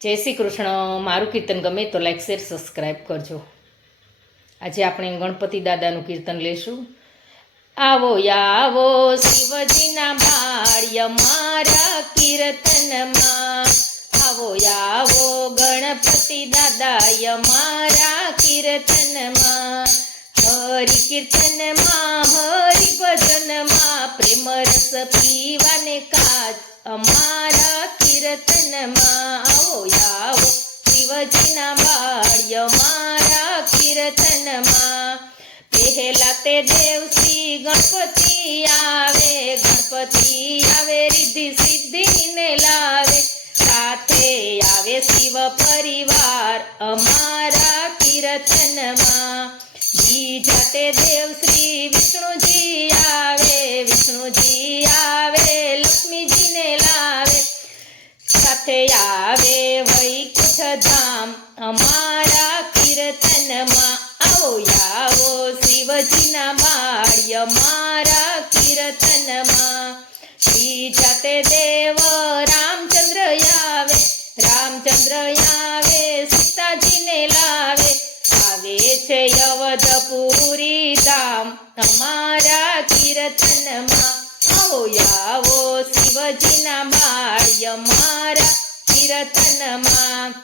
જય શ્રી કૃષ્ણ. મારું કીર્તન ગમે તો લાઈક શેર સબસ્ક્રાઈબ કરજો. આજે આપણે ગણપતિ દાદાનું કીર્તન લેશું. આવો આવો, શિવજીના માર્ય મારા કીર્તનમાં. આવો આવો, ગણપતિ દાદાય, મારા કીર્તનમાં. હરિ કીર્તનમાં, હરિ ભજનમાં, પ્રેમ રસ પીવાને કાજ અમારા શિવજીના બાળ્ય મારા કીર્તનમાં પહેલા તે દેવ શ્રી ગણપતિ આવે ગણપતિ આવે રિદ્ધિ સિદ્ધિને લાવે સાથે આવે શિવ પરિવાર અમારા કીર્તનમાં બીજા તે દેવ શ્રી વિષ્ણુજી આવે વિષ્ણુજી આવે લક્ષ્મીજીને લાવે સાથે આવે વૈકુંઠ ધામ અમારા કીર્તનમાં આવો આવો શિવજીના બાળ્ય મારા કીર્તનમાં. શ્રી તે દેવ રામચંદ્ર આવે રામચંદ્ર આવે, સીતાજીને લાવે. આવે છે અવધપુરી ધામ અમારા કીર્તનમાં. આવો આવો શિવજીના બાળ્ય મારા કીર્તનમાં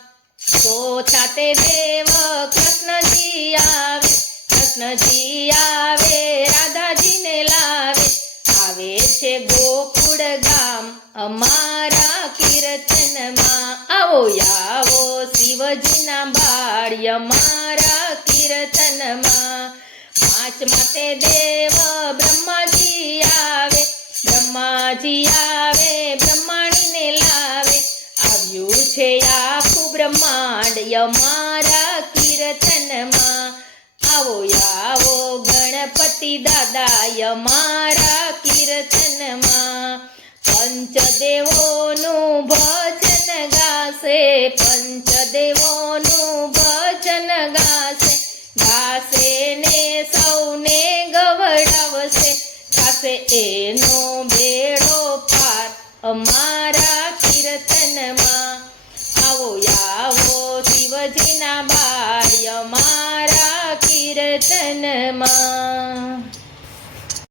ચોથા તે દેવ કૃષ્ણજી આવે કૃષ્ણજી આવે રાધાજીને લાવે આવે છે ગોકુળ ગામ અમારા કીર્તનમાં આવો આવો શિવજીના બાળ્ય મારા કીર્તનમાં પાંચમા તે દેવ બ્રહ્માજી આવે બ્રહ્માજી આવે બ્રહ્માણીને લાવે આવ્યું છે આખું બ્રહ્માંડ અમારા કીર્તનમાં આવો આવો ગણપતિ દાદા અમારા કીર્તનમાં પંચદેવોનું ભજન ગાશે, પંચદેવોનું ભજન ગાશે ગાશે ને સૌને ગવડાવશે, ગાશે એનો બેડો પાર અમારા કીર્તનમાં આવો આવો શિવજીના બાળ્ય મારા કીર્તનમાં.